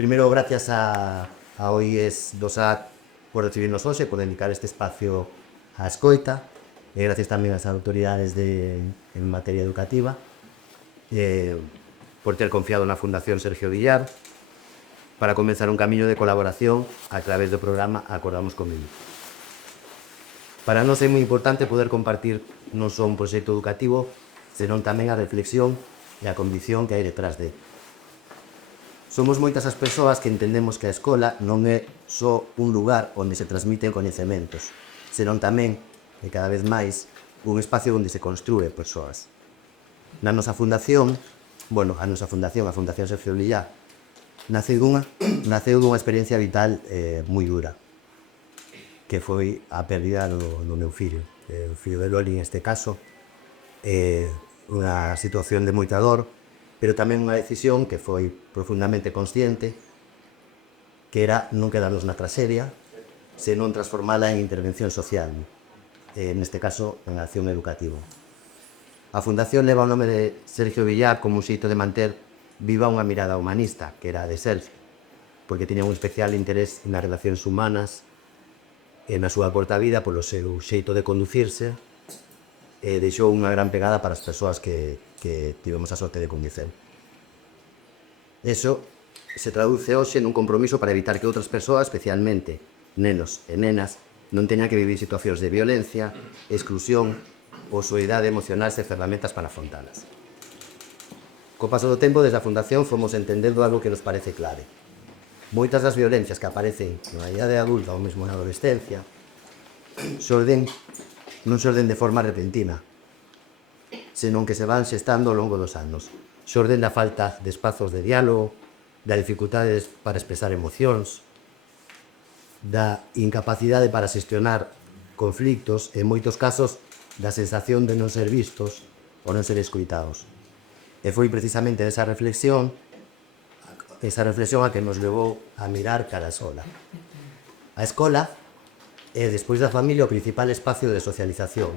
Primeiro, gracias a OIES do SAC por recibirnos hoxe, por dedicar este espacio á escoita, e gracias tamén ás autoridades en materia educativa, por ter confiado na Fundación Sergio Villar para comenzar un camiño de colaboración a través do programa Acordamos Convivir. Para nós é moi importante poder compartir non só un proxecto educativo, senón tamén a reflexión e a convicción que hai detrás de. Somos moitas as persoas que entendemos que a escola non é só un lugar onde se transmiten coñecementos, senón tamén, e cada vez máis, un espacio onde se construe persoas. Na nosa fundación, a Fundación Sergio Villar, naceu dunha experiencia vital moi dura, que foi a pérdida do meu fillo, o fillo de Loli neste caso, unha situación de moita dor, pero tamén unha decisión que foi profundamente consciente, que era non quedarnos na traxedia, senón transformala en intervención social, neste caso en acción educativa. A Fundación leva o nome de Sergio Villar como un xeito de manter viva unha mirada humanista, que era a de Sergio, porque tiña un especial interés nas relacións humanas e na súa corta vida polo seu xeito de conducirse, e deixou unha gran pegada para as persoas que tivemos a sorte de coñecer. Eso se traduce hoxe nun compromiso para evitar que outras persoas, especialmente nenos e nenas, non teñan que vivir situacións de violencia, exclusión ou soidade emocional sen ferramentas para afrontalas. Co paso do tempo, desde a Fundación, fomos entendendo algo que nos parece clave. Moitas das violencias que aparecen na idade adulta ou mesmo na adolescencia non xorden de forma repentina, senón que se van xestando ao longo dos anos. Xorden da falta de espazos de diálogo, da dificultade para expresar emocións, da incapacidade para xestionar conflictos, e en moitos casos da sensación de non ser vistos ou non ser escoitados. E foi precisamente esa reflexión a que nos levou a mirar cara a escola. A escola é, despois da familia, o principal espacio de socialización,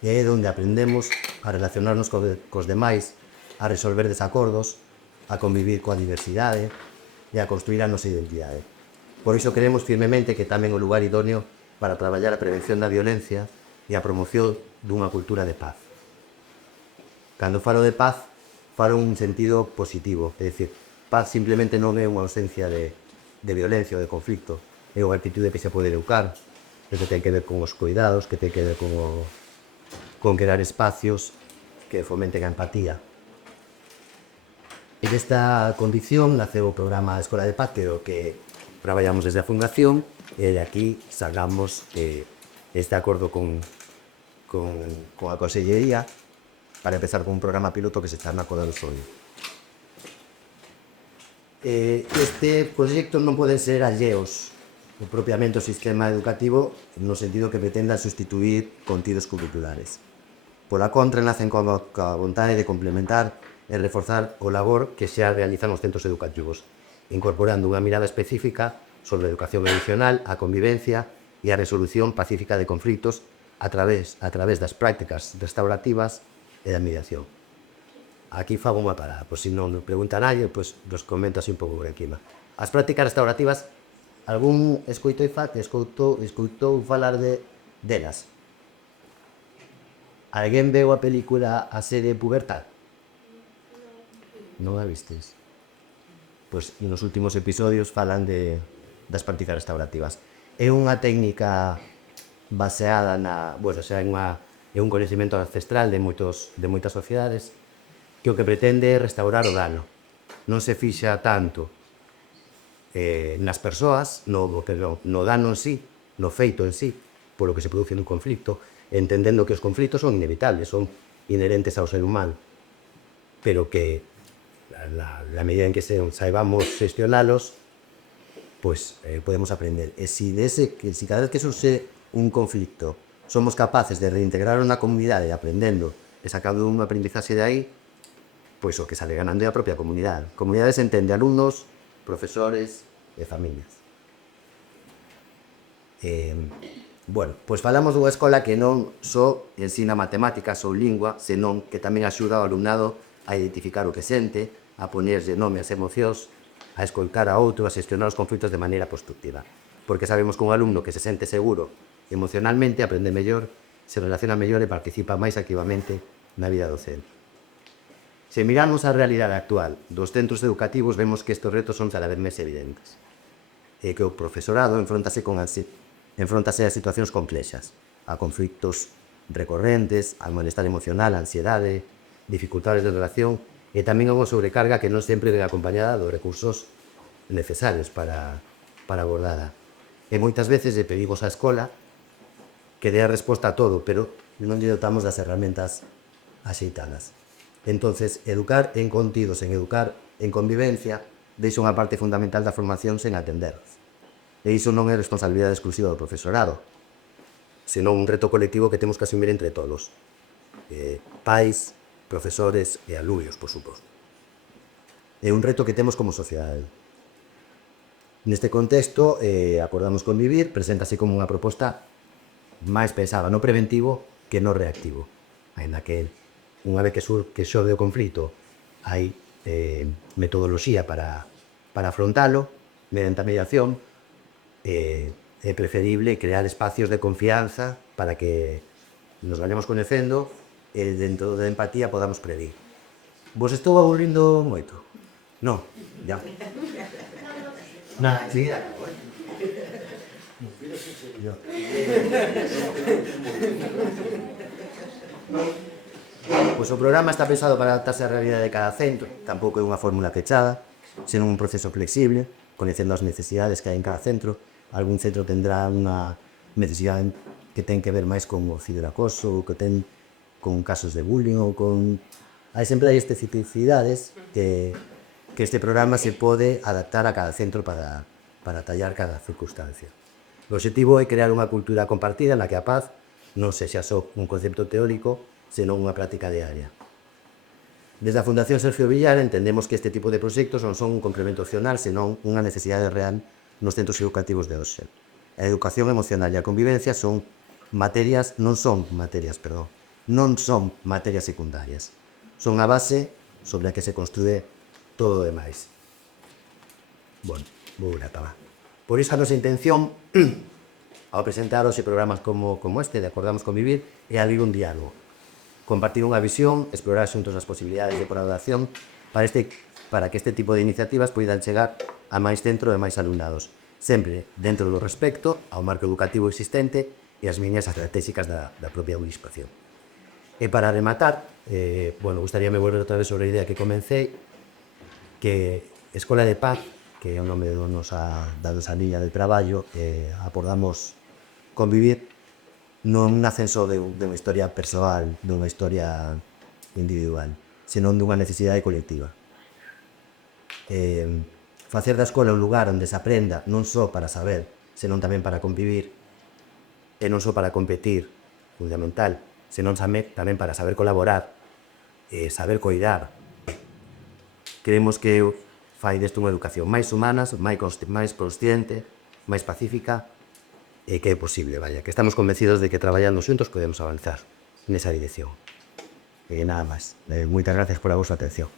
e é onde aprendemos a relacionarnos cos demais, a resolver desacordos, a convivir coa diversidade e a construir a nosa identidade. Por iso creemos firmemente que tamén o lugar idóneo para traballar a prevención da violencia e a promoción dunha cultura de paz. Cando falo de paz, falo un sentido positivo, é dicir, paz simplemente non é unha ausencia de violencia ou de conflicto, é unha actitude que se pode educar, que ten que ver con os cuidados, que ten que ver con crear espacios que fomenten a empatía. En esta condición naceu o programa Escola de Paz, que é o que traballamos desde a Fundación, e de aquí sacamos este acordo con a Consellería para empezar con un programa piloto que se chama Coda do Soño. Este proxecto non poden ser alleos propiamente o sistema educativo, no sentido que pretendan sustituir contidos curriculares. Pola contra, nacen coa vontade de complementar e reforzar o labor que xa realizan os centros educativos, incorporando unha mirada específica sobre a educación emocional, a convivencia e a resolución pacífica de conflitos a través das prácticas restaurativas e da mediación. Aquí fago unha parada, pois se non nos pregunta nadie, pois nos comento así un pouco por encima. As prácticas restaurativas, algún escoitou falar delas? Alguén veu a película A serie Pubertad? Non a vistes? Pois nos últimos episodios falan das prácticas restaurativas. É unha técnica baseada é un coñecemento ancestral de moitas sociedades, que o que pretende é restaurar o dano. Non se fixa tanto nas persoas, no dano en sí, no feito en sí, polo que se produce nun conflicto, entendendo que os conflitos son inevitables, son inherentes ao ser humano, pero que na medida en que saibamos gestionalos, pois podemos aprender. E si cada vez que surxe un conflicto somos capaces de reintegrar na comunidade aprendendo e sacando un aprendizaxe de aí, pois o que sale ganando é a propia comunidade. Comunidade se entende alumnos, profesores e familias. Pois falamos dunha escola que non só ensina matemáticas ou lingua, senón que tamén axuda ao alumnado a identificar o que sente, a ponerlle nome ás emocións a escoitar a outro, a xestionar os conflitos de maneira constructiva. Porque sabemos que un alumno que se sente seguro emocionalmente aprende mellor, se relaciona mellor e participa máis activamente na vida do centro. Se miramos a realidade actual dos centros educativos, vemos que estes retos son cada vez máis evidentes. E que o profesorado enfróntase a situacións complexas, a conflictos recorrentes, al malestar emocional, a ansiedade, dificultades de relación e tamén a unha sobrecarga que non sempre ven acompañada dos recursos necesarios para abordala. E moitas veces lle pedimos á escola que dé a resposta a todo, pero non lle dotamos das herramientas axeitadas. Entonces, educar en contidos, en educar en convivencia, deixa unha parte fundamental da formación sen atenderlos. E iso non é responsabilidade exclusiva do profesorado, senón un reto colectivo que temos que asumir entre todos. Pais, profesores e alumnos, por suposto. É un reto que temos como sociedade. Neste contexto, acordamos convivir, preséntase como unha proposta máis pensada no preventivo que no reactivo. Ainda que unha vez que xorde o conflito hai metodoloxía para afrontalo, mediante a mediación, é preferible crear espacios de confianza para que nos vayamos conhecendo e dentro da empatía podamos predir. Vos estou aburrindo moito? Non, ya. Nada, enseguida. Pois o programa está pensado para adaptarse á realidade de cada centro, tampouco é unha fórmula pechada, senón un proceso flexible, coñecendo as necesidades que hai en cada centro. Algún centro tendrá unha necesidade que ten que ver máis con o ciberacoso, que ten con casos de bullying ou con... Sempre hai especificidades que este programa se pode adaptar a cada centro para tallar cada circunstancia. O objetivo é crear unha cultura compartida na que a paz non sexa só un concepto teórico, senón unha práctica diaria. Desde a Fundación Sergio Villar entendemos que este tipo de proxectos non son un complemento opcional, senón unha necesidade real nos centros educativos de hoxe. A educación emocional e a convivencia non son materias secundarias. Son a base sobre a que se construe todo o demais. Bueno, vou acabar. Por iso a nosa intención ao presentar hoxe programas como este de Acordamos Convivir é abrir un diálogo, compartir unha visión, explorar xuntos as posibilidades de colaboración para que este tipo de iniciativas poidan chegar a máis centro e máis alumnados, sempre dentro do respecto ao marco educativo existente e as liñas estratégicas da propia administración. E para rematar, gustaríame volver outra vez sobre a idea que comecei, que Escola de Paz, que é o nome da nosa liña de traballo, acordamos convivir, non nacen só de unha historia persoal, dunha historia individual, senón dunha necesidade colectiva. Facer da escola un lugar onde se aprenda non só para saber, senón tamén para convivir, e non só para competir, fundamental, senón tamén para saber colaborar e saber coidar. Queremos que fai deste unha educación máis humana, máis consciente, máis pacífica, e que é posible, que estamos convencidos de que traballando xuntos podemos avanzar nesa dirección. E nada máis. Moitas gracias por a vosa atención.